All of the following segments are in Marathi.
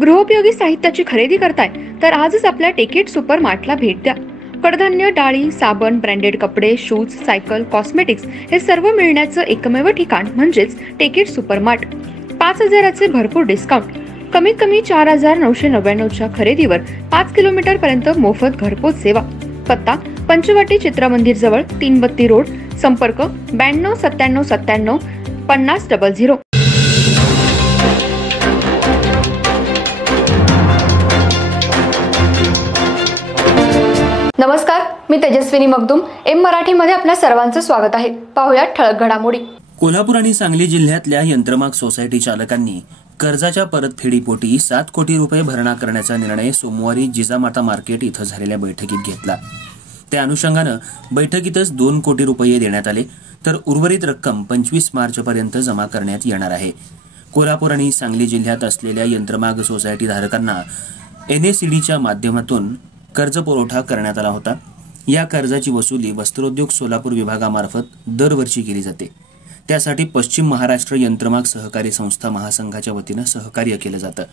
गृहोपयोगी साहित्याची खरेदी करताय तर आजच आपल्या टेकेट सुपर मार्टला भेट द्या। कडधान्य, डाळी, साबण, ब्रँडेड कपडे, शूज, सायकल, कॉस्मेटिक्स हे सर्व मिळण्याचं एकमेव ठिकाण म्हणजेच टेकेट सुपर मार्ट। 5,000चे भरपूर डिस्काउंट, कमीत कमी 4,999च्या खरेदीवर 5 किलोमीटर पर्यंत मोफत घरपोच सेवा। पत्ता पंचवटी चित्रमंदिर जवळ, 3 बत्ती रोड। संपर्क 92 97 97 50 00। नमस्कार, मी तेजस्विनी मगदूम। एम मराठी मध्ये आपल्या सर्वांचं स्वागत आहे। पाहूया ठळक घडामोडी। कोल्हापूर आणि सांगली जिल्ह्यातल्या यंत्रमाग सोसायटी चालकांनी कर्जाच्या परतफेडीपोटी 7 कोटी रुपये भरणा करण्याचा निर्णय सोमवारी जिजामाता मार्केट इथं झालेल्या बैठकीत घेतला। त्या अनुषंगानं बैठकीतच 2 कोटी रुपये देण्यात आले, तर उर्वरित रक्कम 25 मार्चपर्यंत जमा करण्यात येणार आहे। कोल्हापूर आणि सांगली जिल्ह्यात असलेल्या यंत्रमाग सोसायटी धारकांना NACDच्या माध्यमातून कर्ज पुरवठा करण्यात आला होता। या कर्जाची वसुली वस्त्रोद्योग सोलापूर विभागामार्फत दरवर्षी केली जाते। त्यासाठी पश्चिम महाराष्ट्र यंत्रमाग सहकारी संस्था महासंघाच्या वतीनं सहकार्य केलं जातं।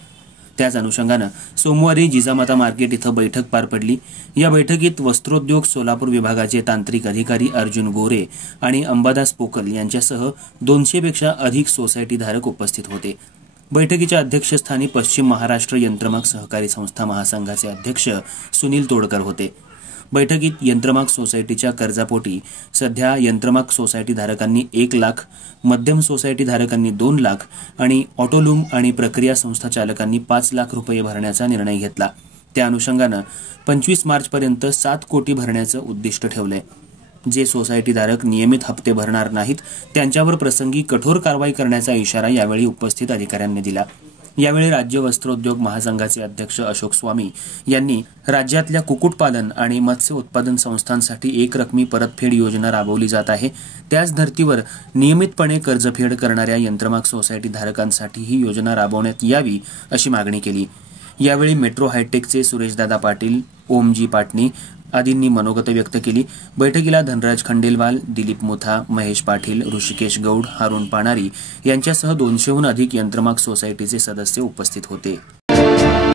त्याच अनुषंगानं सोमवारी जिजामाता मार्केट इथं बैठक पार पडली। या बैठकीत वस्त्रोद्योग सोलापूर विभागाचे तांत्रिक अधिकारी अर्जुन गोरे आणि अंबादास पोकल यांच्यासह 200 पेक्षा अधिक सोसायटी धारक उपस्थित होते। बैठकीच्या अध्यक्षस्थानी पश्चिम महाराष्ट्र यंत्रमाग सहकारी संस्था महासंघाचे अध्यक्ष सुनील तोडकर होते। बैठकीत यंत्रमाग सोसायटीच्या कर्जापोटी सध्या यंत्रमाग सोसायटी धारकांनी 1 लाख, मध्यम सोसायटी धारकांनी 2 लाख आणि ऑटोलूम आणि प्रक्रिया संस्था चालकांनी 5 लाख रुपये भरण्याचा निर्णय घेतला। त्या अनुषंगानं 25 मार्चपर्यंत 7 कोटी भरण्याचं उद्दिष्ट ठेवलंय। जे सोसायटी धारक नियमित हप्ते भरणार नाहीत त्यांच्यावर प्रसंगी कठोर कारवाई करण्याचा इशारा यावेळी उपस्थित अधिकाऱ्यांनी दिला। यावेळी राज्य वस्त्रोद्योग महासंघाचे अध्यक्ष अशोक स्वामी यांनी राज्यातल्या कुक्कुटपालन आणि मत्स्य उत्पादन संस्थांसाठी एकरकमी परतफेड योजना राबवली जात आहे, त्याच धर्तीवर नियमितपणे कर्जफेड करणाऱ्या यंत्रमाग सोसायटी धारकांसाठी ही योजना राबवण्यात यावी अशी मागणी केली। यावेळी मेट्रो हायटेकचे सुरेशदादा पाटील, ओमजी पाटणी आदींनी मनोगत व्यक्त केली। बैठकीला धनराज खंडेलवाल, दिलीप मुथा, महेश पाटील, ऋषिकेश गौड, हारून पाणारी यांच्यासह 200हून अधिक यंत्रमाग सोसायटीचे सदस्य उपस्थित होते।